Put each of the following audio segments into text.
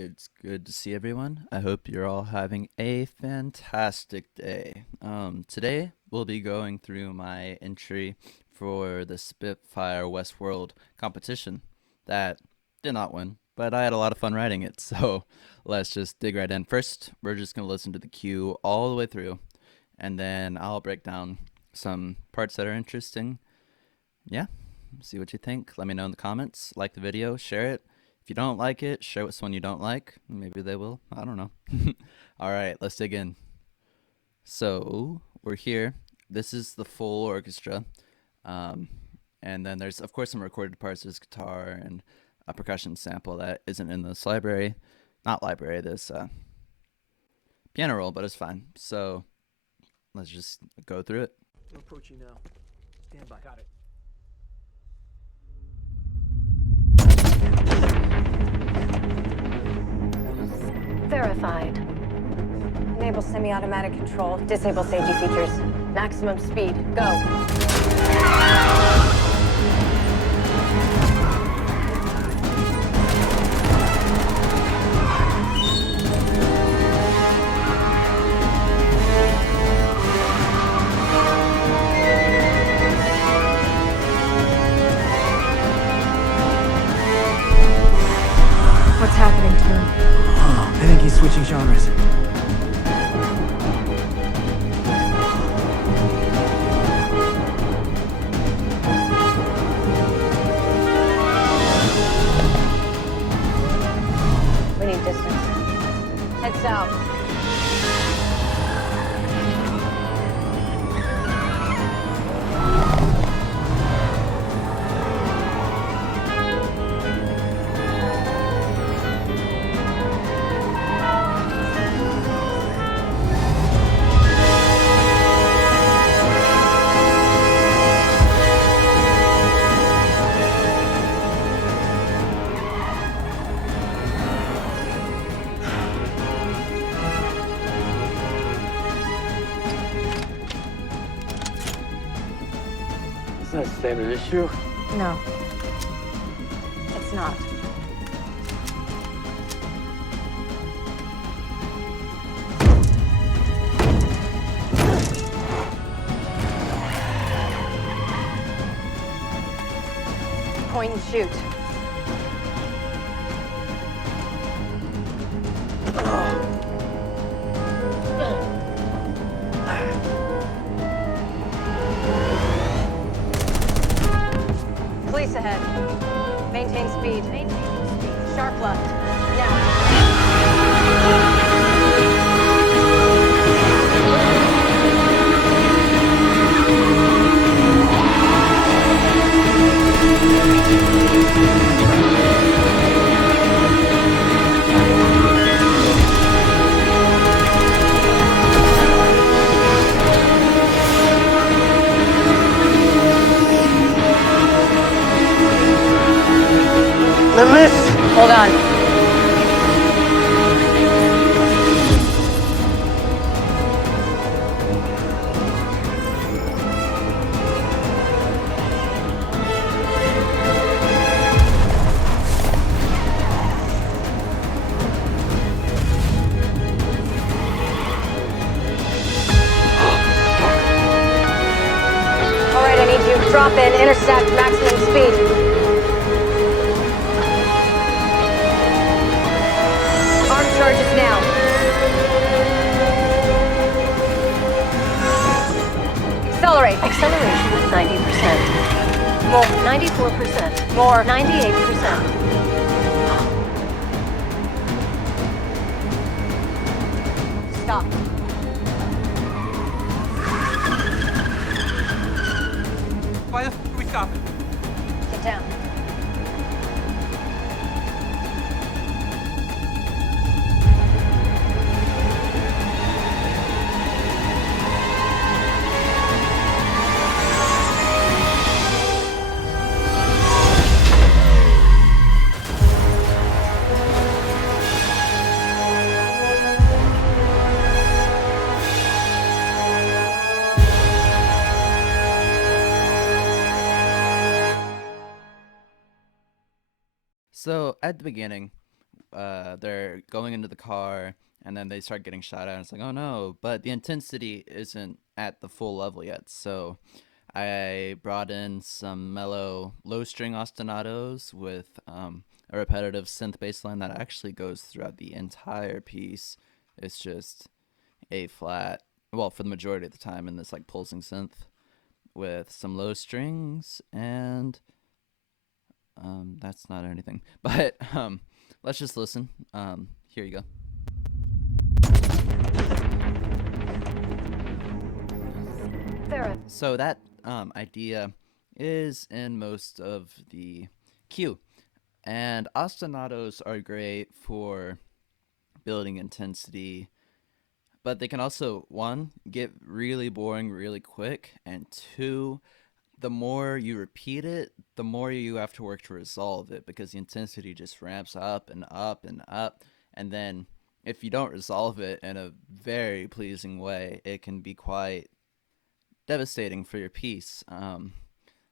It's good to see everyone. I hope you're all having a fantastic day. Today we'll be going through my entry for the Spitfire Westworld competition that did not win, but I had a lot of fun writing it. So let's just dig right in. First, we're just gonna listen to the cue all the way through, and then I'll break down some parts that are interesting. Yeah, see what you think. Let me know in the comments. Like the video, share it. If you don't like it, share with someone you don't like. Maybe they will. I don't know. All right, let's dig in. So we're here. This is the full orchestra. And then there's, of course, some recorded parts. There's guitar and a percussion sample that isn't in this library. Not library, this piano roll, but it's fine. So let's just go through it. We'll approach you now. Stand by. Got it. Verified. Enable semi-automatic control. Disable safety features. Maximum speed. Go. What's happening to him? I think he's switching genres. We need distance. Head south. It's not a standard issue. No. It's not. Point and shoot. Police ahead. Maintain speed. Sharp left. Now. Hold on. All right, I need you to drop in, intersect, maximum speed. Charges now. Accelerate. Acceleration is 90%. More. 94%. More. 98%. Stop. Why the f*** are we stopping? Get down. So at the beginning, they're going into the car, and then they start getting shot at, and it's like, oh no, but the intensity isn't at the full level yet. So I brought in some mellow low string ostinatos with a repetitive synth bass line that actually goes throughout the entire piece. It's just A flat, well, for the majority of the time, in this like pulsing synth with some low strings, and that's not anything. But let's just listen. Here you go. So that idea is in most of the cue. And ostinatos are great for building intensity, but they can also, one, get really boring really quick, and two, the more you repeat it, the more you have to work to resolve it, because the intensity just ramps up and up and up. And then if you don't resolve it in a very pleasing way, it can be quite devastating for your piece.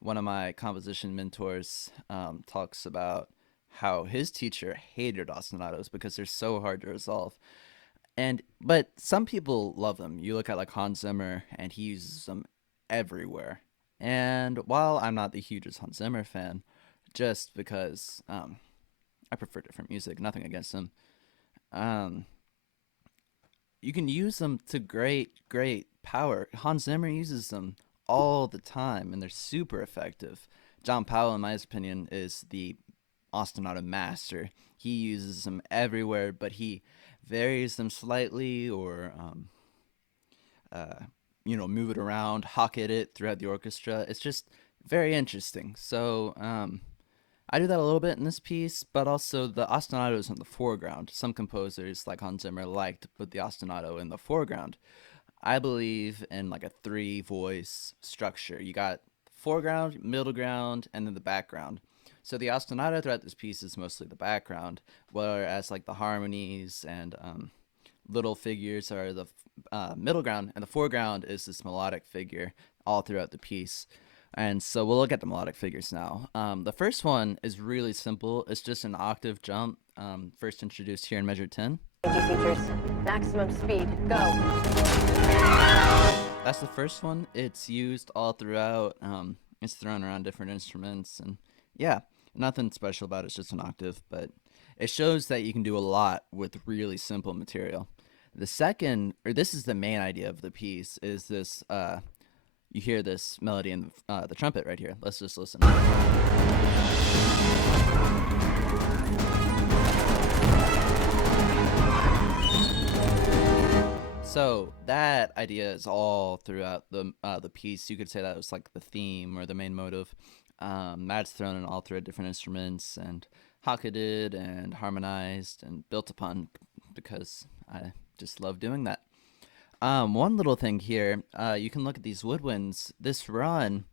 One of my composition mentors talks about how his teacher hated ostinatos because they're so hard to resolve. But some people love them. You look at like Hans Zimmer, and he uses them everywhere. And while I'm not the hugest Hans Zimmer fan, just because I prefer different music, nothing against him, you can use them to great power. Hans Zimmer uses them all the time, and they're super effective. John Powell, in my opinion, is the ostinato master. He uses them everywhere, but he varies them slightly, or move it around, hocket it throughout the orchestra. It's just very interesting. So I do that a little bit in this piece, but also the ostinato is in the foreground. Some composers like Hans Zimmer liked to put the ostinato in the foreground. I believe in like a 3-voice structure. You got foreground, middle ground, and then the background. So the ostinato throughout this piece is mostly the background, whereas like the harmonies and little figures are the middle ground, and the foreground is this melodic figure all throughout the piece. And so we'll look at the melodic figures now. The first one is really simple. It's just an octave jump, first introduced here in measure 10. Features. Maximum speed. Go. That's the first one. It's used all throughout. It's thrown around different instruments, and yeah, nothing special about it. It's just an octave, but it shows that you can do a lot with really simple material. The second, or this is the main idea of the piece, is this, you hear this melody in the trumpet right here. Let's just listen. So that idea is all throughout the piece. You could say that was like the theme or the main motive. That's thrown in all throughout different instruments and hocketed and harmonized and built upon, because I just love doing that. One little thing here, you can look at these woodwinds. This run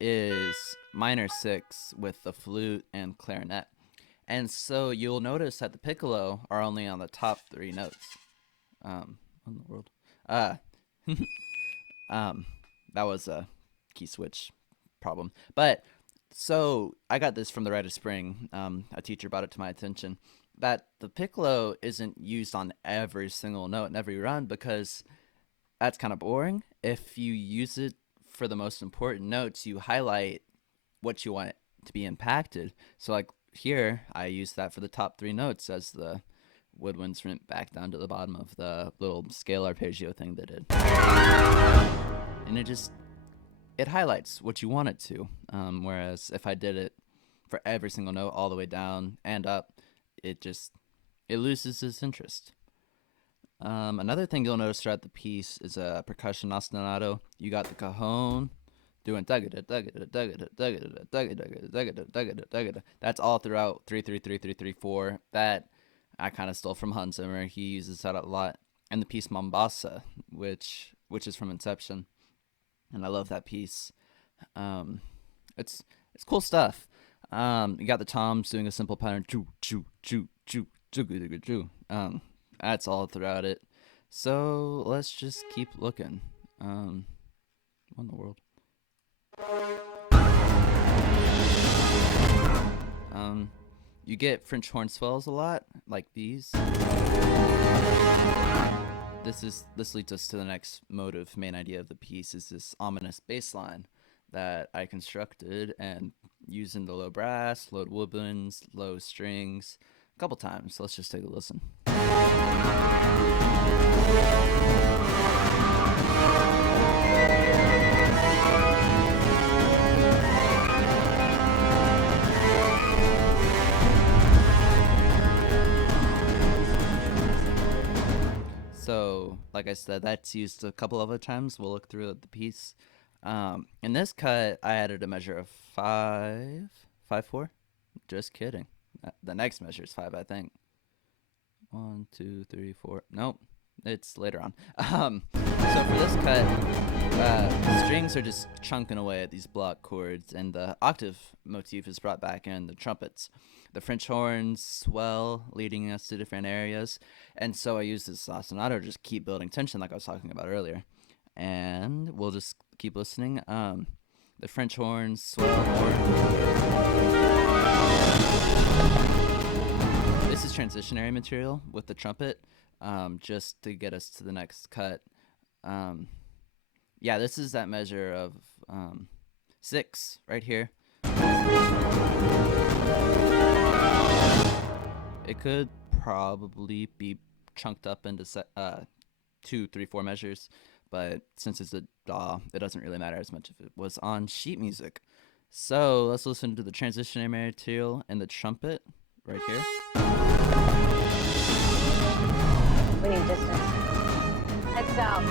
is minor 6 with the flute and clarinet. And so you'll notice that the piccolo are only on the top 3 notes. What in the world? That was a key switch problem. But so I got this from the Rite of Spring. A teacher brought it to my attention that the piccolo isn't used on every single note in every run, because that's kind of boring. If you use it for the most important notes, you highlight what you want it to be impacted. So like here, I used that for the top 3 notes as the woodwinds went back down to the bottom of the little scale arpeggio thing they did. And it highlights what you want it to. Whereas if I did it for every single note all the way down and up, it loses its interest. Another thing you'll notice throughout the piece is a percussion ostinato. You got the cajon doing that's all throughout 3 3 3 3 3 4. That I kind of stole from Hans Zimmer. He uses that a lot. And the piece Mombasa, which is from Inception, and I love that piece. It's cool stuff. You got the toms doing a simple pattern. That's all throughout it. So let's just keep looking. What in the world? You get French horn swells a lot, like these. This leads us to the next motive, main idea of the piece, is this ominous bass line that I constructed and using the low brass, low woodwinds, low strings a couple times. Let's just take a listen. So, like I said, that's used a couple other times. We'll look through the piece. In this cut, I added a measure of 5/4. Just kidding. The next measure is 5, I think. 1, 2, 3, 4. Nope, it's later on. So for this cut, strings are just chunking away at these block chords, and the octave motif is brought back in the trumpets. The French horns swell, leading us to different areas, and so I use this ostinato to just keep building tension, like I was talking about earlier. And we'll just keep listening. The French horns swell more. This is transitionary material with the trumpet, just to get us to the next cut. Yeah, this is that measure of 6 right here. It could probably be chunked up into 2, 3, 4 measures, but since it's a DAW, it doesn't really matter as much if it was on sheet music. So let's listen to the transitionary material and the trumpet right here. We need distance. Head south.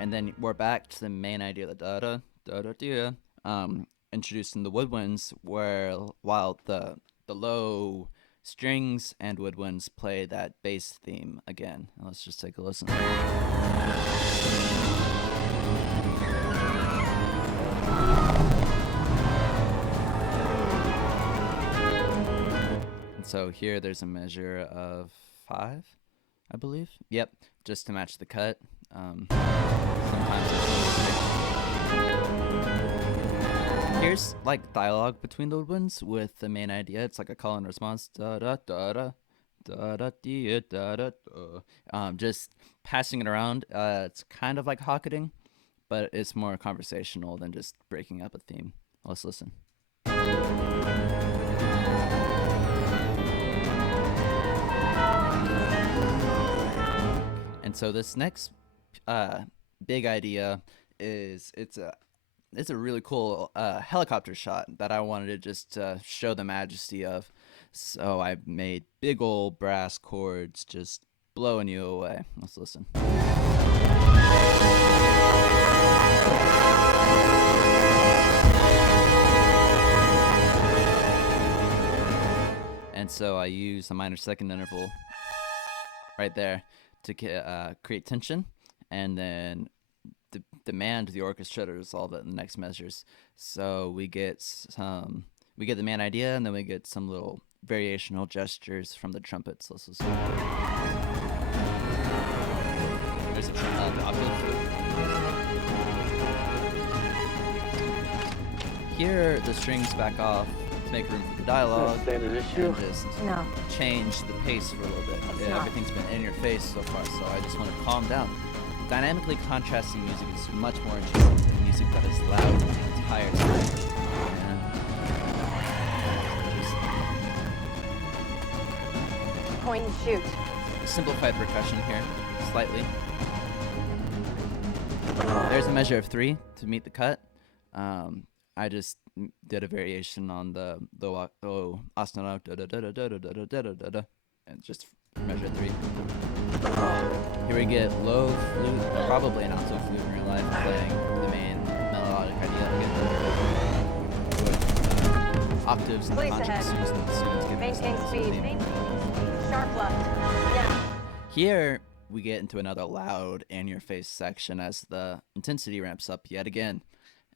And then we're back to the main idea, the da-da, da-da-da, introducing the woodwinds, where while the low strings and woodwinds play that bass theme again. And let's just take a listen. And so here there's a measure of 5, I believe. Yep, just to match the cut. Sometimes here's like dialogue between the woodwinds with the main idea. It's like a call and response. Da da da da da da da da da. Just passing it around. It's kind of like hocketing, but it's more conversational than just breaking up a theme. Let's listen. And so this next big idea is it's a really cool helicopter shot that I wanted to just show the majesty of. So I made big old brass chords just blowing you away. Let's listen. And so I use a minor second interval right there to create tension, and then demand the orchestra to resolve it in the next measures. So we get the main idea, and then we get some little variational gestures from the trumpets. Let's listen. There's the octave. Here the strings back off to make room for the dialogue, Standard issue. and just No. change the pace for a little bit. It's Yeah, not. everything's been in your face so far, so I just want to calm down. Dynamically contrasting music is much more interesting than music that is loud the entire time. Point and shoot. Simplified percussion here, slightly. There's a measure of 3 to meet the cut. I just did a variation on the ostinato, and just measure 3. Here we get low flute, probably an alto flute in real life, playing the main melodic idea. Octaves and Place conscious ahead. students giving us Maintain the speed. theme. Sharp left. Now. Here we get into another loud in-your-face section as the intensity ramps up yet again.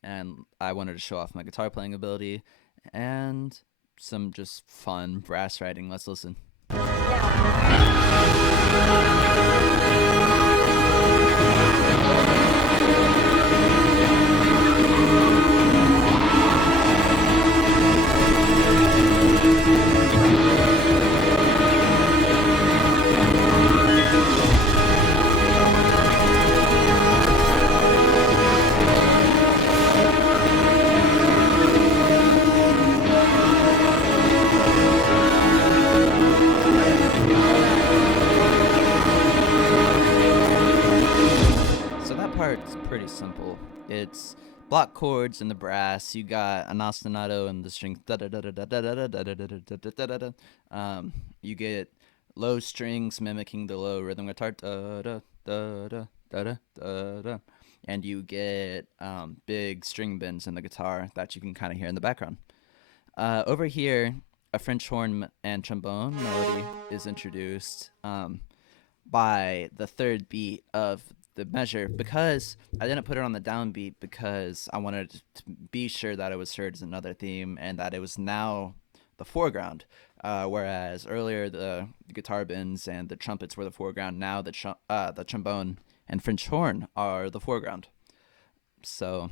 And I wanted to show off my guitar playing ability and some just fun brass writing. Let's listen. Now. simple. It's block chords in the brass. You got an ostinato in the strings. You get low strings mimicking the low rhythm guitar. And you get big string bends in the guitar that you can kind of hear in the background. Over here, a French horn and trombone melody is introduced by the third beat of the measure, because I didn't put it on the downbeat because I wanted to be sure that it was heard as another theme and that it was now the foreground. Whereas earlier the guitar bends and the trumpets were the foreground, now the trombone and French horn are the foreground. So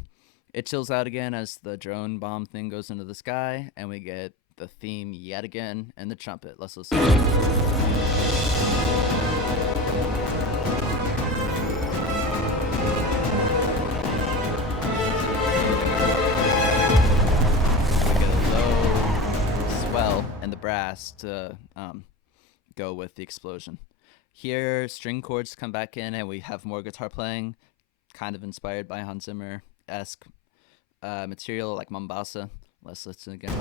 it chills out again as the drone bomb thing goes into the sky, and we get the theme yet again and the trumpet. Let's listen. We get a low swell and the brass to go with the explosion. Here, string chords come back in, and we have more guitar playing, kind of inspired by Hans Zimmer-esque material like Mombasa. Let's listen again.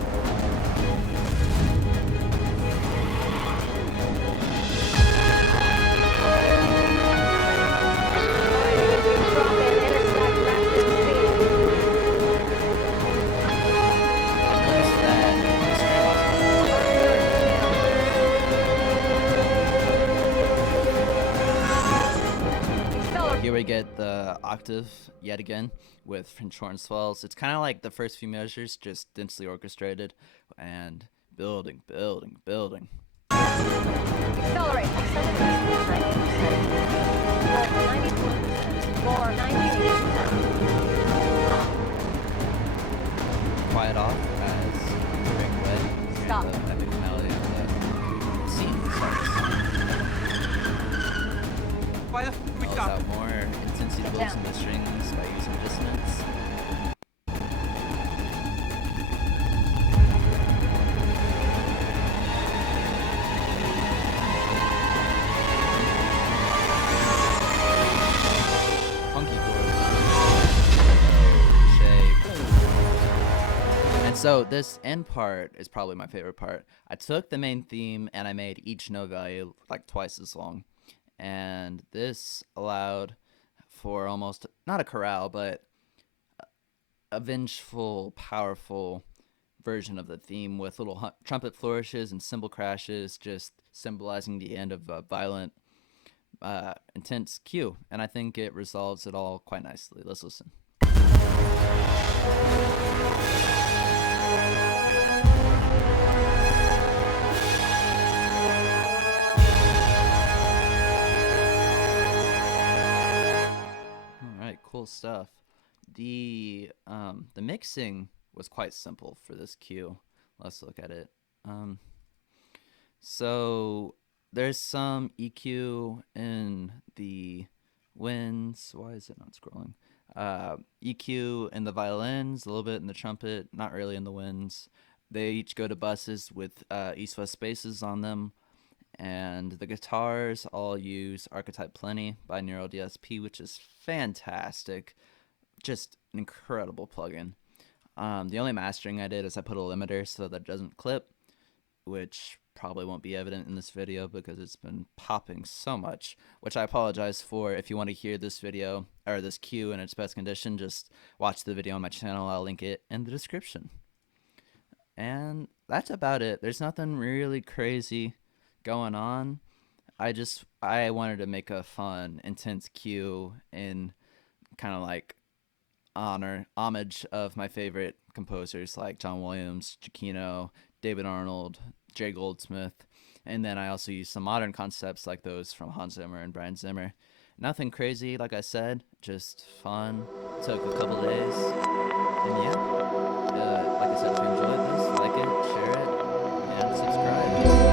Here we get the octave yet again with French horn swells. It's kind of like the first few measures, just densely orchestrated and building. Accelerate. 90%. More 98%. Quiet off as the ring wet. Stop. The epic melody of the scene starts. Fire, we Allows stop. out more intensity builds in the strings by using dissonance. Funky chords. Shake. And so this end part is probably my favorite part. I took the main theme and I made each note value like twice as long. And this allowed for almost, not a chorale, but a vengeful, powerful version of the theme with little trumpet flourishes and cymbal crashes, just symbolizing the end of a violent, intense cue. And I think it resolves it all quite nicely. Let's listen. Cool stuff. The mixing was quite simple for this cue. Let's look at it. So there's some EQ in the winds. Why is it not scrolling? EQ in the violins, a little bit in the trumpet, not really in the winds. They each go to buses with east-west spaces on them. And the guitars all use Archetype Plini by Neural DSP, which is fantastic. Just an incredible plugin. The only mastering I did is I put a limiter so that it doesn't clip, which probably won't be evident in this video because it's been popping so much, which I apologize for. If you want to hear this video or this cue in its best condition, just watch the video on my channel. I'll link it in the description. And that's about it. There's nothing really crazy going on. I wanted to make a fun, intense cue in kind of like homage of my favorite composers like John Williams, Giacchino, David Arnold, Jay Goldsmith, and then I also used some modern concepts like those from Hans Zimmer and Brian Zimmer. Nothing crazy, like I said, just fun. Took a couple days, and yeah, like I said, if you enjoyed this, like it, share it, and subscribe.